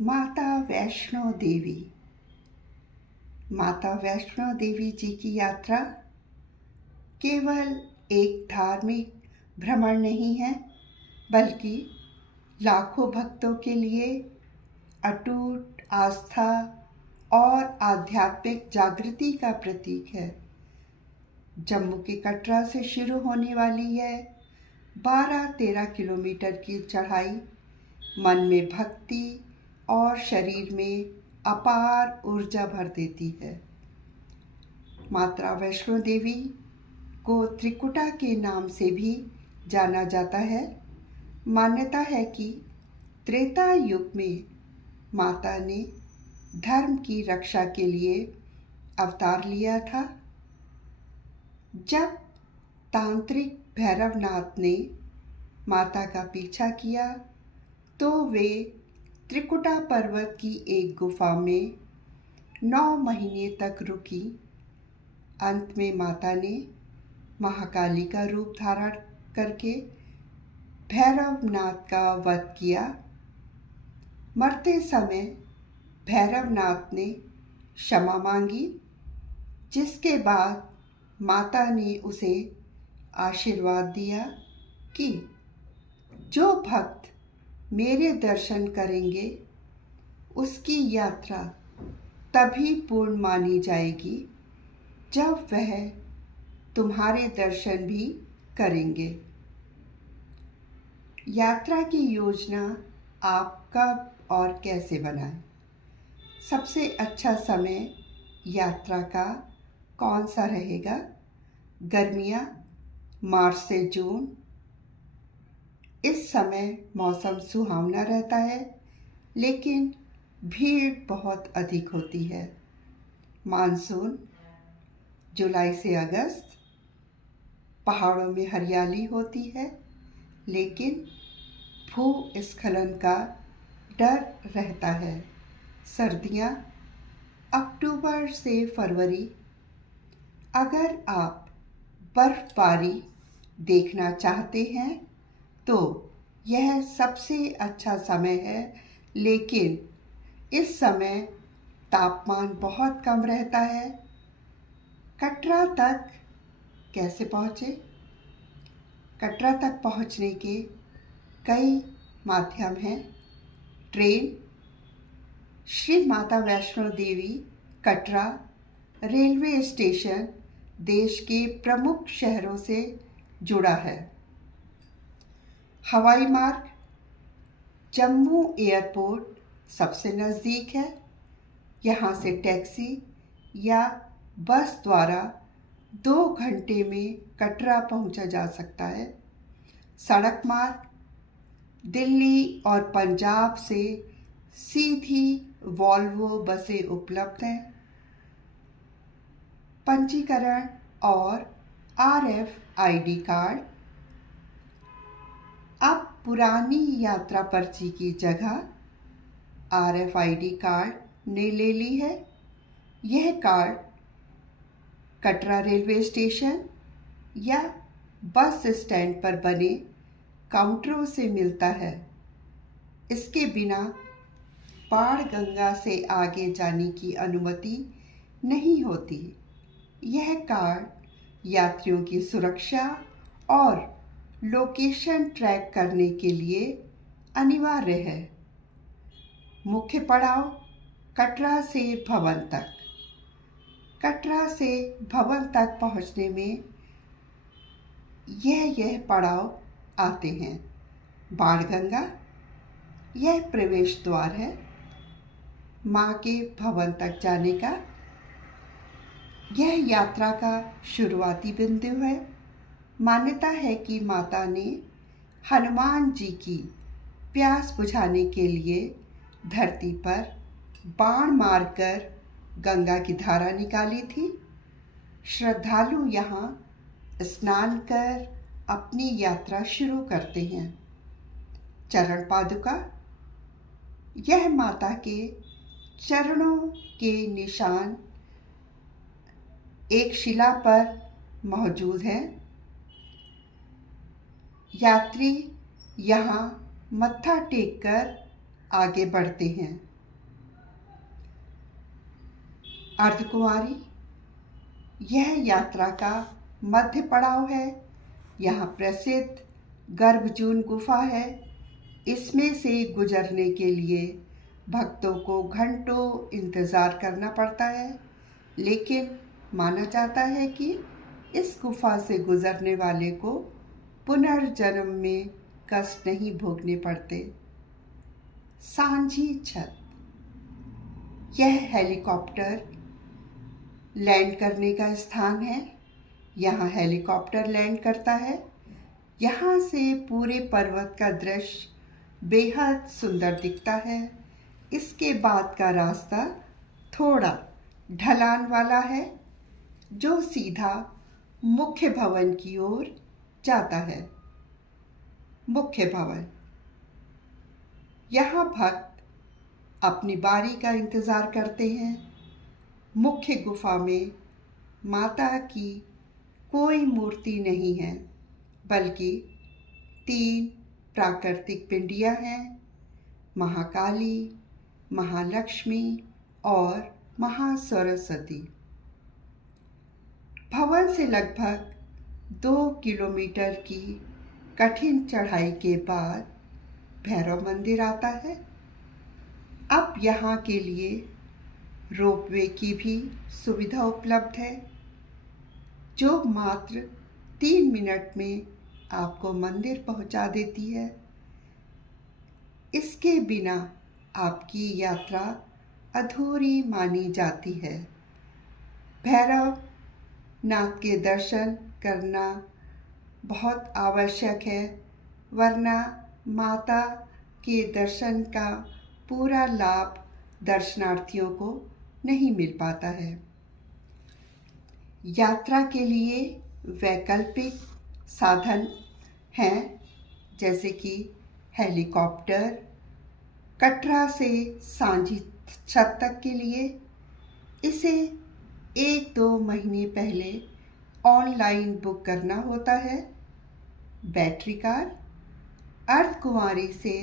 माता वैष्णो देवी। माता वैष्णो देवी जी की यात्रा केवल एक धार्मिक भ्रमण नहीं है, बल्कि लाखों भक्तों के लिए अटूट आस्था और आध्यात्मिक जागृति का प्रतीक है। जम्मू के कटरा से शुरू होने वाली है 12-13 किलोमीटर की चढ़ाई मन में भक्ति और शरीर में अपार ऊर्जा भर देती है। माता वैष्णो देवी को त्रिकुटा के नाम से भी जाना जाता है। मान्यता है कि त्रेता युग में माता ने धर्म की रक्षा के लिए अवतार लिया था। जब तांत्रिक भैरवनाथ ने माता का पीछा किया तो वे त्रिकुटा पर्वत की एक गुफा में 9 महीने तक रुकी। अंत में माता ने महाकाली का रूप धारण करके भैरवनाथ का वध किया। मरते समय भैरवनाथ ने क्षमा मांगी, जिसके बाद माता ने उसे आशीर्वाद दिया कि जो भक्त मेरे दर्शन करेंगे उसकी यात्रा तभी पूर्ण मानी जाएगी जब वह तुम्हारे दर्शन भी करेंगे। यात्रा की योजना आप कब और कैसे बनाएं? सबसे अच्छा समय यात्रा का कौन सा रहेगा? गर्मियाँ मार्च से जून। इस समय मौसम सुहावना रहता है, लेकिन भीड़ बहुत अधिक होती है। मानसून जुलाई से अगस्त। पहाड़ों में हरियाली होती है, लेकिन भूस्खलन का डर रहता है। सर्दियाँ अक्टूबर से फरवरी। अगर आप बर्फबारी देखना चाहते हैं तो यह सबसे अच्छा समय है, लेकिन इस समय तापमान बहुत कम रहता है। कटरा तक कैसे पहुँचे? कटरा तक पहुँचने के कई माध्यम हैं। Train. Shri Mata Vaishno Devi Katra railway station देश के प्रमुख शहरों से जुड़ा है। हवाई मार्ग। जम्मू एयरपोर्ट सबसे नज़दीक है। यहाँ से टैक्सी या बस द्वारा 2 घंटे में कटरा पहुँचा जा सकता है। सड़क मार्ग। दिल्ली और पंजाब से सीधी वॉल्वो बसें उपलब्ध हैं। पंजीकरण और RFID कार्ड। अब पुरानी यात्रा पर्ची की जगह RFID कार्ड ने ले ली है। यह कार्ड कटरा रेलवे स्टेशन या बस स्टैंड पर बने काउंटरों से मिलता है। इसके बिना बाणगंगा से आगे जाने की अनुमति नहीं होती। यह कार्ड यात्रियों की सुरक्षा और लोकेशन ट्रैक करने के लिए अनिवार्य है। मुख्य पड़ाव कटरा से भवन तक। कटरा से भवन तक पहुंचने में यह पड़ाव आते हैं। बाणगंगा, यह प्रवेश द्वार है माँ के भवन तक जाने का। यह यात्रा का शुरुआती बिंदु है। मान्यता है कि माता ने हनुमान जी की प्यास बुझाने के लिए धरती पर बाण मारकर गंगा की धारा निकाली थी। श्रद्धालु यहाँ स्नान कर अपनी यात्रा शुरू करते हैं। चरण पादुका। यह माता के चरणों के निशान एक शिला पर मौजूद हैं। यात्री यहाँ मत्था टेककर आगे बढ़ते हैं। अर्धकुंवारी, यह यात्रा का मध्य पड़ाव है। यहाँ प्रसिद्ध गर्भजून गुफा है। इसमें से गुजरने के लिए भक्तों को घंटों इंतज़ार करना पड़ता है, लेकिन माना जाता है कि इस गुफा से गुजरने वाले को पुनर्जन्म में कष्ट नहीं भोगने पड़ते। सांझी छत, यह हेलीकॉप्टर लैंड करने का स्थान है। यहाँ हेलीकॉप्टर लैंड करता है। यहाँ से पूरे पर्वत का दृश्य बेहद सुंदर दिखता है। इसके बाद का रास्ता थोड़ा ढलान वाला है, जो सीधा मुख्य भवन की ओर जाता है। मुख्य भवन, यहाँ भक्त अपनी बारी का इंतज़ार करते हैं। मुख्य गुफा में माता की कोई मूर्ति नहीं है, बल्कि 3 प्राकृतिक पिंडियाँ हैं, महाकाली, महालक्ष्मी और महासरस्वती। भवन से लगभग 2 किलोमीटर की कठिन चढ़ाई के बाद भैरव मंदिर आता है। अब यहाँ के लिए रोपवे की भी सुविधा उपलब्ध है, जो मात्र 3 मिनट में आपको मंदिर पहुँचा देती है। इसके बिना आपकी यात्रा अधूरी मानी जाती है। भैरव नाथ के दर्शन करना बहुत आवश्यक है, वरना माता के दर्शन का पूरा लाभ दर्शनार्थियों को नहीं मिल पाता है। यात्रा के लिए वैकल्पिक साधन हैं, जैसे कि हेलीकॉप्टर, कटरा से सांझी छत तक के लिए इसे 1-2 महीने पहले ऑनलाइन बुक करना होता है। बैटरी कार अर्धकुंवारी से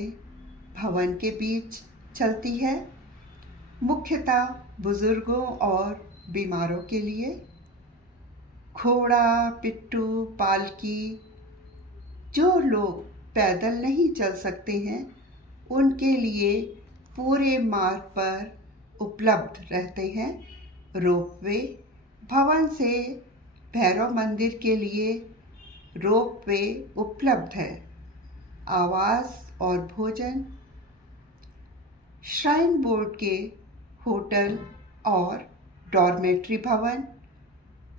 भवन के बीच चलती है, मुख्यतः बुजुर्गों और बीमारों के लिए। घोड़ा, पिट्ठू, पालकी, जो लोग पैदल नहीं चल सकते हैं, उनके लिए पूरे मार्ग पर उपलब्ध रहते हैं। रोपवे, भवन से भैरव मंदिर के लिए रोपवे उपलब्ध है। आवास और भोजन, श्राइन बोर्ड के होटल और डॉर्मेट्री भवन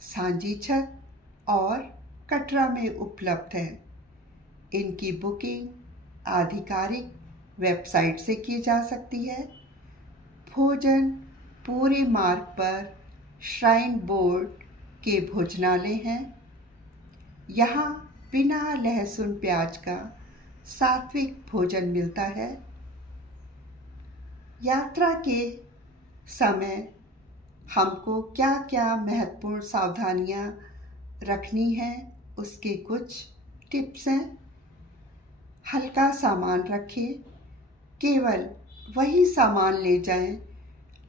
सांझी छत और कटरा में उपलब्ध है। इनकी बुकिंग आधिकारिक वेबसाइट से की जा सकती है। भोजन पूरे मार्ग पर श्राइन बोर्ड के भोजनालय हैं। यहाँ बिना लहसुन प्याज का सात्विक भोजन मिलता है। यात्रा के समय हमको क्या क्या महत्वपूर्ण सावधानियाँ रखनी हैं, उसके कुछ टिप्स हैं। हल्का सामान रखें, केवल वही सामान ले जाएं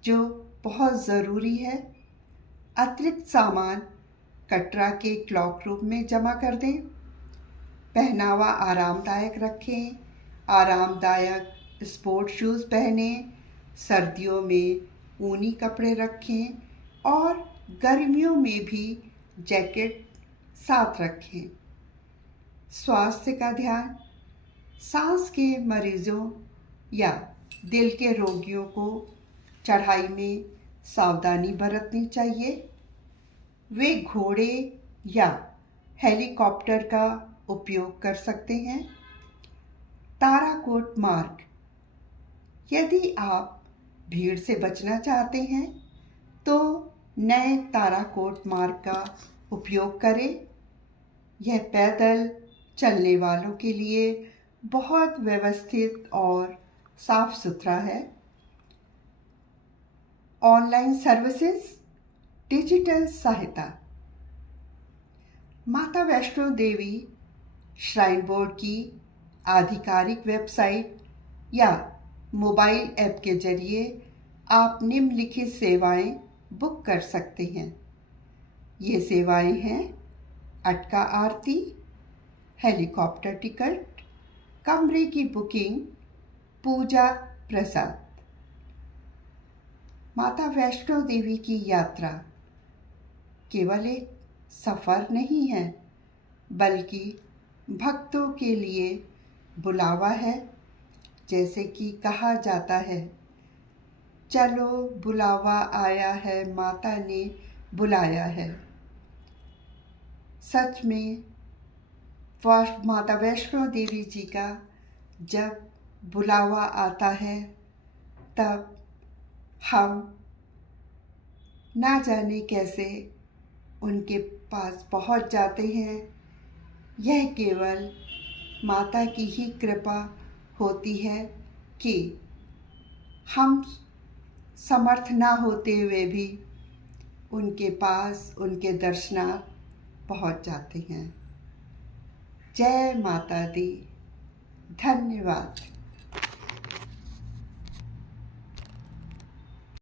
जो बहुत ज़रूरी है। अतिरिक्त सामान कटरा के क्लॉक रूम में जमा कर दें। पहनावा आरामदायक रखें, आरामदायक स्पोर्ट शूज़ पहने। सर्दियों में ऊनी कपड़े रखें और गर्मियों में भी जैकेट साथ रखें। स्वास्थ्य का ध्यान, सांस के मरीजों या दिल के रोगियों को चढ़ाई में सावधानी बरतनी चाहिए। वे घोड़े या हेलीकॉप्टर का उपयोग कर सकते हैं। ताराकोट मार्ग, यदि आप भीड़ से बचना चाहते हैं तो नए ताराकोट मार्ग का उपयोग करें। यह पैदल चलने वालों के लिए बहुत व्यवस्थित और साफ सुथरा है। ऑनलाइन सर्विसेज, डिजिटल सहायता, माता वैष्णो देवी श्राइन बोर्ड की आधिकारिक वेबसाइट या मोबाइल ऐप के जरिए आप निम्नलिखित सेवाएं बुक कर सकते हैं। ये सेवाएं हैं अटका आरती, हेलीकॉप्टर टिकट, कमरे की बुकिंग, पूजा प्रसाद। माता वैष्णो देवी की यात्रा केवल एक सफ़र नहीं है, बल्कि भक्तों के लिए बुलावा है। जैसे कि कहा जाता है, चलो बुलावा आया है, माता ने बुलाया है। सच में माता वैष्णो देवी जी का जब बुलावा आता है, तब हम ना जाने कैसे उनके पास पहुंच जाते हैं। यह केवल माता की ही कृपा होती है कि हम समर्थ ना होते हुए भी उनके पास, उनके दर्शनार्थ पहुंच जाते हैं। जय माता दी। धन्यवाद।